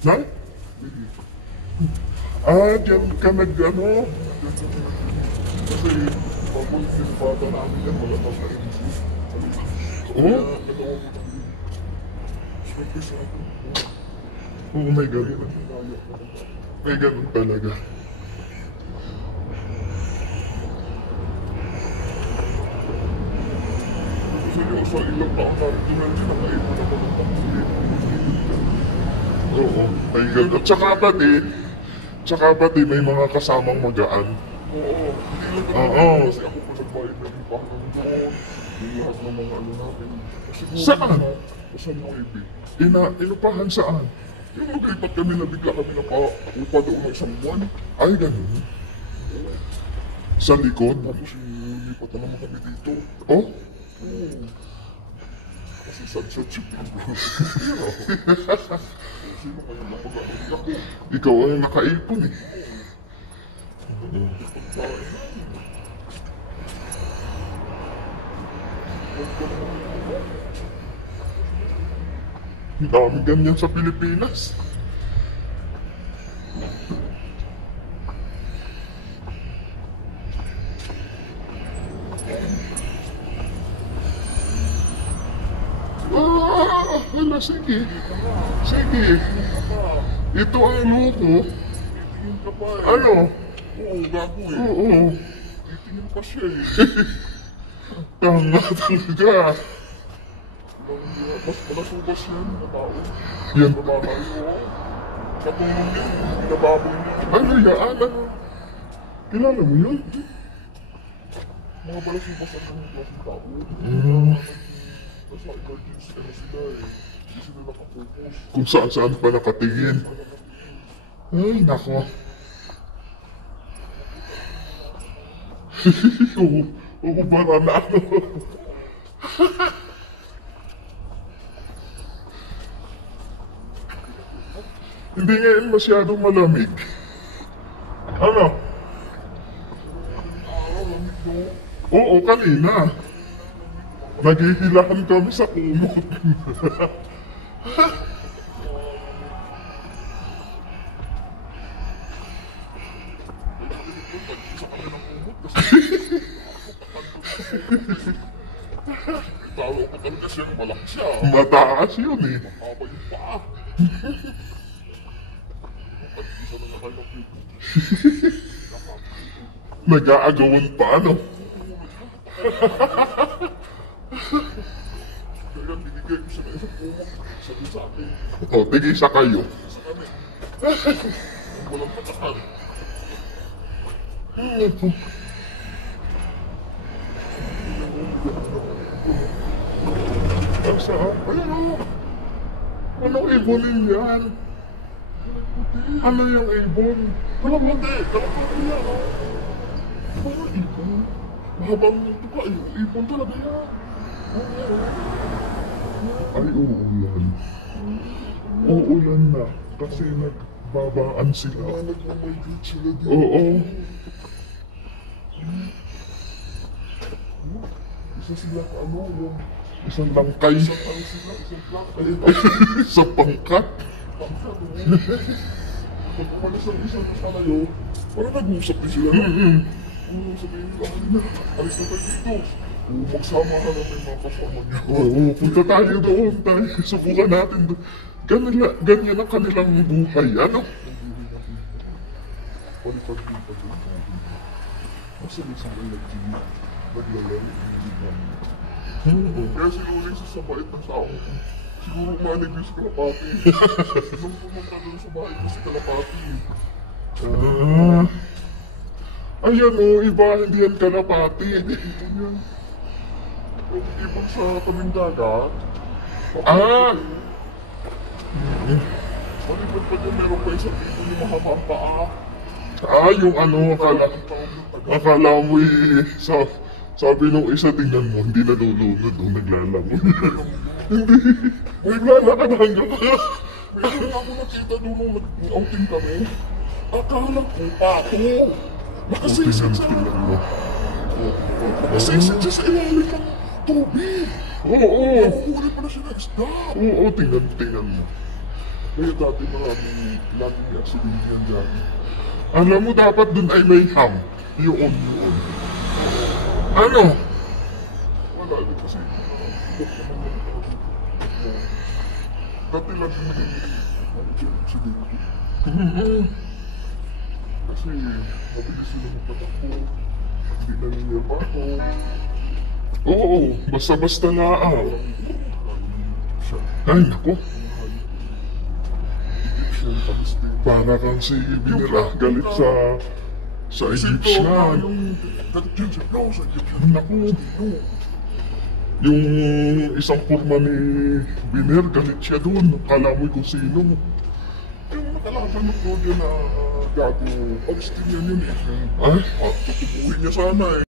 Na? Ah, diyan ka nag-ano? Kasi pagod yung bata namin yan, wala pa kayo. Oh? Nagawa ko ng swerte sa akin. Oh my God. May ganun talaga. Kasi yung sa ilang taon na rin din, nakaipon ako ng pangkulit. Oo, may ganun. Tsaka pati may mga kasamang magaan. Oo, hindi lang Oo. naman kasi ako pa nagbayad ng ipahan doon. Yung lahat ng mga ano natin. Kasi Saan? Sa Nueve. Inupahan saan? Yung naglipat kami na bigla kami napaupa doon ng isang buwan. Ay, ganun. Sa likod? Tapos lipat na naman kami dito. Oh? Kasi sad-sad siya bro. Sino kaya napag-ano ako? Ikaw ay nakaipon eh. Ang dami ganyan sa Pilipinas. Ah, hala, sige. Sige. Ito ang loko. Titingin ka pa eh. Ano? Oo, gago eh. Oo. Titingin pa siya eh. Tanga talaga. Mas palasubas yan na tao. Yan. Babahay mo. Katulong niya, binababoy niya. Ano yan? Ano? Kilala mo yun? Mga palasubas ang mga klaseng tao. Nasa emergency na sila eh. Hindi sila nakapokus. Kung saan pa nakatingin. Ay, nako. Oo, bara na ano. Hindi ngayon masyadong malamig. Ano? Oo, kanina. Naghihilahan kami sa kumot. Talo ko talaga siyang malaki siya. Mataas yun eh. Haba yung paa. Isa na naman ng pito. Nag-aagawan pa ano. Kaya binigay ko siya ng isang kumot. Sabi sa akin, O, tigisa kayo. sa kami. Walang patakan. Asa? Ano? Anong ibonin yan? Ano yung ibon? Walang puti. Kalapati yan. Parang ipon. Mahabang tuka eh. Ipon talaga yan. Ay, uulan. Uulan na. Kasi nagbabaan sila. Mga nag-migrate sila dito. Oo. Isa sila ano yung Isang tangkay. isang tao sila, isang plak. Kaya Sa pangkat. pag umalis ang isang kasalayo, parang nag-uusap din sila. Oo, sabihin nila kanina, alis na tayo dito. Oo, magsama ka na may mga kasama niya. Oo, punta tayo doon. Tayo. Subukan natin doon. Ganyan ang kanilang buhay. Ano? Palipad din pa din. Kasi isang naglalaro. Kaya si Luling sa bait ng tao. Siguro umanib yung si Kalapati. Nung pumunta doon sa bahay ko si Kalapati. Ah. Ayan o, iba, hindi yan kalapati. Ipon yan. Yung ipon sa tabing dagat. Ah! Palipad pa dyan, meron pa isang ipon yung mahaba ang paa. Ah, yung ano, akala mo sabi nung isa, tingnan mo, hindi nalulunod o naglalaro. Hindi, naglalakad hanggang Meron ako nakita doon nung nag-outing kami. Akala ko pato. Nakasisid sa... tingnan mo. Nakasisid siya sa ilalim ng tubig. Oo, Nakuhuli pa na siya ng isda. oo, tingnan mo. Kaya dati laging accident yan dyan. Alam mo, dapat dun ay may ham. Yun. Ano? Wala din kasi, buk naman yung dati lang yung accident. Kasi mabilis sila magpatakbo. Hindi na niya pa ako. Oo, basta-basta lang. Ay, naku. Para kang si Binila, galit sa Egyptian. Naku. Yung isang kurma ni Biner, galit siya doon. Kala mo kung sino. Yung nakalaban ko dyan na gago, Palestinian yun eh. Ay, Tutubuhin niya sana eh.